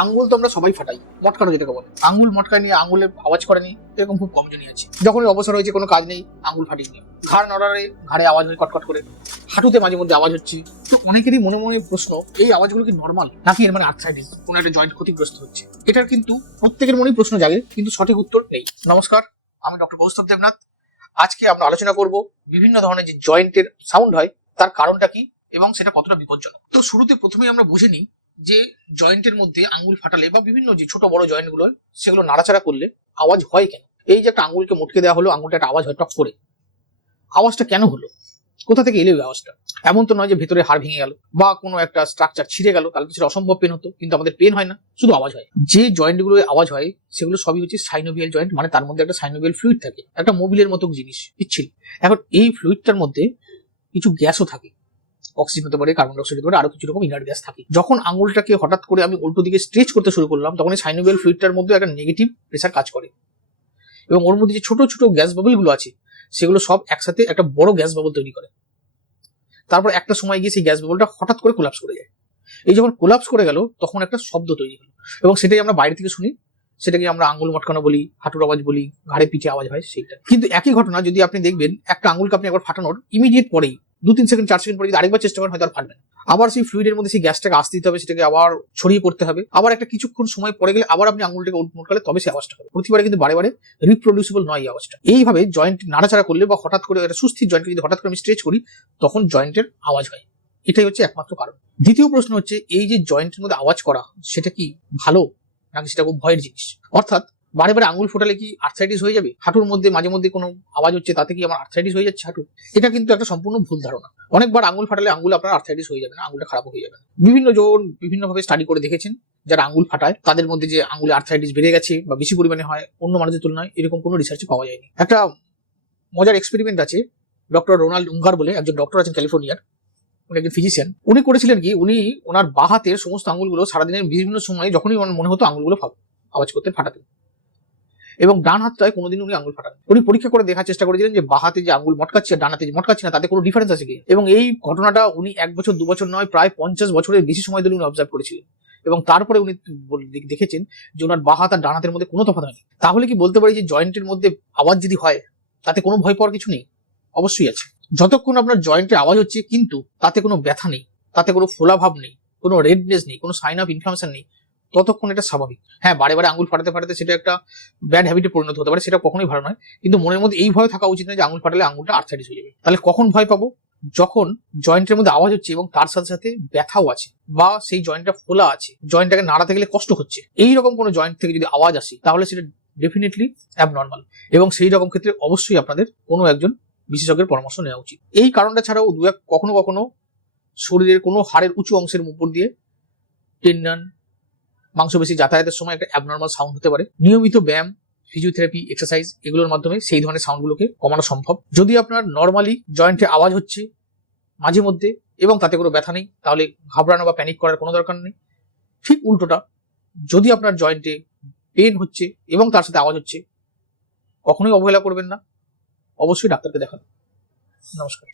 আঙ্গুল তো আমরা সবাই ফাটাই, মটকানো যেটাকে বলে। আঙ্গুল মটকায় নিয়ে আঙ্গুলের আওয়াজ করেনি এরকম খুব কমজনই আছে। যখনই অবসর হয়েছে, কোনো কাজ নেই, আঙ্গুল ফাটিয়ে নিয়ে ঘাড় নড়ারে ঘাড়ে আওয়াজ হয় কটকট করে, হাঁটুতে মাঝে মধ্যে আওয়াজ হচ্ছে। তো অনেকেরই মনে মনে প্রশ্ন, এই আওয়াজগুলো কি নর্মাল, নাকি এর মানে আর্থ্রাইটিস, কোনো একটা জয়েন্ট ক্ষতিগ্রস্ত হচ্ছে? এটার কিন্তু প্রত্যেকের মনেই প্রশ্ন জাগে, কিন্তু সঠিক উত্তর নেই। নমস্কার, আমি ডক্টর কৌস্তব দেবনাথ। আজকে আমরা আলোচনা করব বিভিন্ন ধরনের যে জয়েন্টের সাউন্ড হয় তার কারণটা কি এবং সেটা কতটা বিপজ্জনক। তো শুরুতে প্রথমেই আমরা বুঝে নিই যে জয়েন্টের মধ্যে আঙ্গুল ফাটালে বা বিভিন্ন যে ছোট বড় জয়েন্ট গুলো হয় সেগুলো নাড়াচাড়া করলে আওয়াজ হয় কেন। এই যে একটা আঙ্গুলকে মটকে দেওয়া হলো, আঙ্গুলটা একটা আওয়াজ হয় টক করে, আওয়াজটা কেন হলো, কোথা থেকে এলো এই আওয়াজটা? এমন তো নয় যে ভেতরে হাড় ভেঙে গেল বা কোনো একটা স্ট্রাকচার ছিঁড়ে গেল, তাহলে সেটা অসম্ভব পেন হতো, কিন্তু আমাদের পেন হয় না, শুধু আওয়াজ হয়। যে জয়েন্টগুলো আওয়াজ হয় সেগুলো সবই হচ্ছে সাইনোভিয়াল জয়েন্ট, মানে তার মধ্যে একটা সাইনোভিয়াল ফ্লুইড থাকে, একটা মোবিলের মতো জিনিস পিচ্ছিল। এখন এই ফ্লুইডটার মধ্যে কিছু গ্যাসও থাকে, অক্সিজেন হতে পারে, কার্বন ডাইঅক্সাইড হতে পারে, আরো কিছু রকম ইনার্ট গ্যাস থাকে। যখন আঙুলটাকে হঠাৎ করে আমি উল্টো দিকে স্ট্রেচ করতে শুরু করলাম, তখন এই সাইনোভিয়াল ফ্লুইডটার মধ্যে একটা নেগেটিভ প্রেসার কাজ করে এবং ওর মধ্যে যে ছোট ছোট গ্যাস বাবল গুলো আছে সেগুলো সব একসাথে একটা বড় গ্যাস বাবল তৈরি করে। তারপর একটা সময় গিয়ে সেই গ্যাস বাবলটা হঠাৎ করে কোলাপস করে যায়। এই যখন কোলাপস করে গেল তখন একটা শব্দ তৈরি হলো এবং সেটাই আমরা বাইরে থেকে শুনি, সেটাকে আমরা আঙ্গুল মটকানো বলি, হাঁটুর আওয়াজ বলি, ঘাড়ে পিঠে আওয়াজ হয় সেইটা। কিন্তু একই ঘটনা যদি আপনি দেখবেন, একটা আঙ্গুলকে আপনি একবার ফাটানোর ইমিডিয়েট পরেই 2-3 সেকেন্ড 4 সেকেন্ড পরে যদি আরেকবার চেষ্টা করেন হয়তো আর ফাটবে না। আবার সেই ফ্লুইডের মধ্যে সেই গ্যাসটাকে আসতে দিতে হবে, সেটাকে আবার ছড়িয়ে পড়তে হবে, আবার একটা কিছুক্ষণ সময় পরে গেলে আবার আপনি আঙ্গুলটাকে মটকালে তবে সেই আওয়াজটা হবে। প্রতিবারে কিন্তু বারে বারে রিপ্রোডিউসিবল নয় এই আওয়াজটা। এইভাবে জয়েন্ট নাড়াচাড়া করলে বা হঠাৎ করে একটা সুস্থির জয়েন্টকে যদি হঠাৎ করে আমি স্ট্রেচ করি তখন জয়েন্টের আওয়াজ হয়। এটাই হচ্ছে একমাত্র কারণ। দ্বিতীয় প্রশ্ন হচ্ছে, এই যে জয়েন্টের মধ্যে আওয়াজ করা সেটা কি ভালো নাকি সেটা খুব ভয়ের জিনিস? অর্থাৎ বারে বারে আঙ্গুল ফোটালে কি আর্থ্রাইটিস হয়ে যাবে? হাঁটুর মধ্যে মাঝে মধ্যে কোনো আওয়াজ হচ্ছে তাতে কি আমার আর্থ্রাইটিস হয়ে যাচ্ছে হাঁটু? এটা কিন্তু একটা সম্পূর্ণ ভুল ধারণা। অনেকবার আঙ্গুল ফাটালে আঙ্গুল আপনার আর্থ্রাইটিস হয়ে যাবে না, আঙ্গুলটা খারাপ হয়ে যাবে না। বিভিন্ন জন বিভিন্নভাবে স্টাডি করে দেখেছেন যারা আঙ্গুল ফাটায় তাদের মধ্যে যে আঙ্গুলে আর্থ্রাইটিস বেড়ে গেছে বা বেশি পরিমাণে হয় অন্য মানুষের তুলনায়, এরকম কোনো রিসার্চে পাওয়া যায়নি। একটা মজার এক্সপেরিমেন্ট আছে, ডক্টর রোনাল্ড উঙ্গার বলে একজন ডক্টর আছেন ক্যালিফোর্নিয়ার, উনি একজন ফিজিশিয়ান। উনি করেছিলেন কি, উনি ওনার বাঁ হাতের সমস্ত আঙ্গুলগুলো সারাদিনের বিভিন্ন সময় যখনই ওনার মনে হতো আঙ্গুলগুলো আওয়াজ করতে ফাটাতেন, এবং ডান হাতটায় কোনোদিন উনি আঙ্গুল ফাটান। উনি পরীক্ষা করে দেখার চেষ্টা করেছিলেন যে বাঁ হাতে যে আঙ্গুল মটকাচ্ছে আর ডান হাতে যে মটকাচ্ছে না তাতে কোনো ডিফারেন্স আছে কি। এবং এই ঘটনাটা উনি 1 বছর 2 বছর নয়, প্রায় 50 বছরের বেশি সময় ধরে উনি অবজার্ভ করেছিলেন এবং তারপরে উনি দেখেছেন যে ওনার বাঁ হাত আর ডান হাতের মধ্যে কোনো তফাৎ হয়নি। তাহলে কি বলতে পারি যে জয়েন্টের মধ্যে আওয়াজ যদি হয় তাতে কোনো ভয় পাওয়ার কিছু নেই? অবশ্যই আছে। যতক্ষণ আপনার জয়েন্টে আওয়াজ হচ্ছে কিন্তু তাতে কোনো ব্যথা নেই, তাতে কোনো ফোলাভাব নেই, কোনো রেডনেস নেই, কোনো সাইন অফ ইনফ্লামেশন নেই, ততক্ষণ এটা স্বাভাবিক। হ্যাঁ, বারে বারে আঙ্গুল ফাটাতে ফাটাতে সেটা একটা ব্যাড হ্যাবিটে পরিণত হতে পারে, সেটা কখনোই ভালো নয়। কিন্তু মনের মধ্যে এই ভয় থাকা উচিত নয় যে আঙ্গুল ফাটালে আঙ্গুলটা আর্থ্রাইটিস হয়ে যাবে। তাহলে কখন ভয় পাবো? যখন জয়েন্টের মধ্যে আওয়াজ হচ্ছে এবং তার সাথে সাথে ব্যথাও আছে বা সেই জয়েন্টটা ফোলা আছে, জয়েন্টটাকে নাড়াতে গেলে কষ্ট হচ্ছে, এইরকম কোনো জয়েন্ট থেকে যদি আওয়াজ আসে তাহলে সেটা ডেফিনেটলি অ্যাবনর্মাল এবং সেই রকম ক্ষেত্রে অবশ্যই আপনাদের কোনো একজন বিশেষজ্ঞের পরামর্শ নেওয়া উচিত। এই কারণটা ছাড়াও কখনো কখনো শরীরের কোনো হাড়ের উঁচু অংশের উপর দিয়ে টেন্ডন, মাংসপেশি যাতায়াতের সময় একটা অ্যাবনর্মাল সাউন্ড হতে পারে। নিয়মিত ব্যায়াম, ফিজিওথেরাপি, এক্সারসাইজ এগুলোর মাধ্যমে সেই ধরনের সাউন্ডগুলোকে কমানো সম্ভব। যদি আপনার নর্মালি জয়েন্টে আওয়াজ হচ্ছে মাঝে মধ্যে এবং তাতে কোনো ব্যথা নেই, তাহলে ঘাবড়ানো বা প্যানিক করার কোনো দরকার নেই। ঠিক উল্টোটা, যদি আপনার জয়েন্টে পেন হচ্ছে এবং তার সাথে আওয়াজ হচ্ছে, কখনোই অবহেলা করবেন না, অবশ্যই ডাক্তারকে দেখান। নমস্কার।